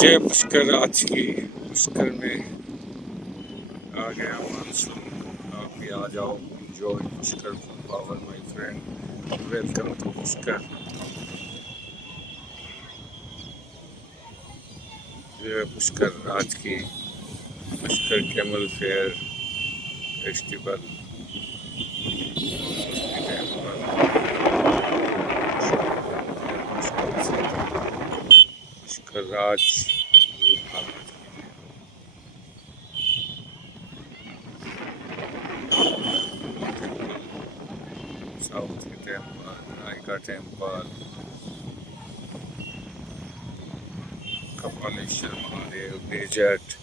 जय पुष्कर। आज की पुष्कर में आ गया मानसून। आप भी आ जाओ, enjoy Pushkar power my friend. Welcome to Pushkar. Jai Pushkar. आज की Pushkar camel fair festival Pushkar Raj south के temple, Nayaka temple, Kapaleshwar Mahadev, desert,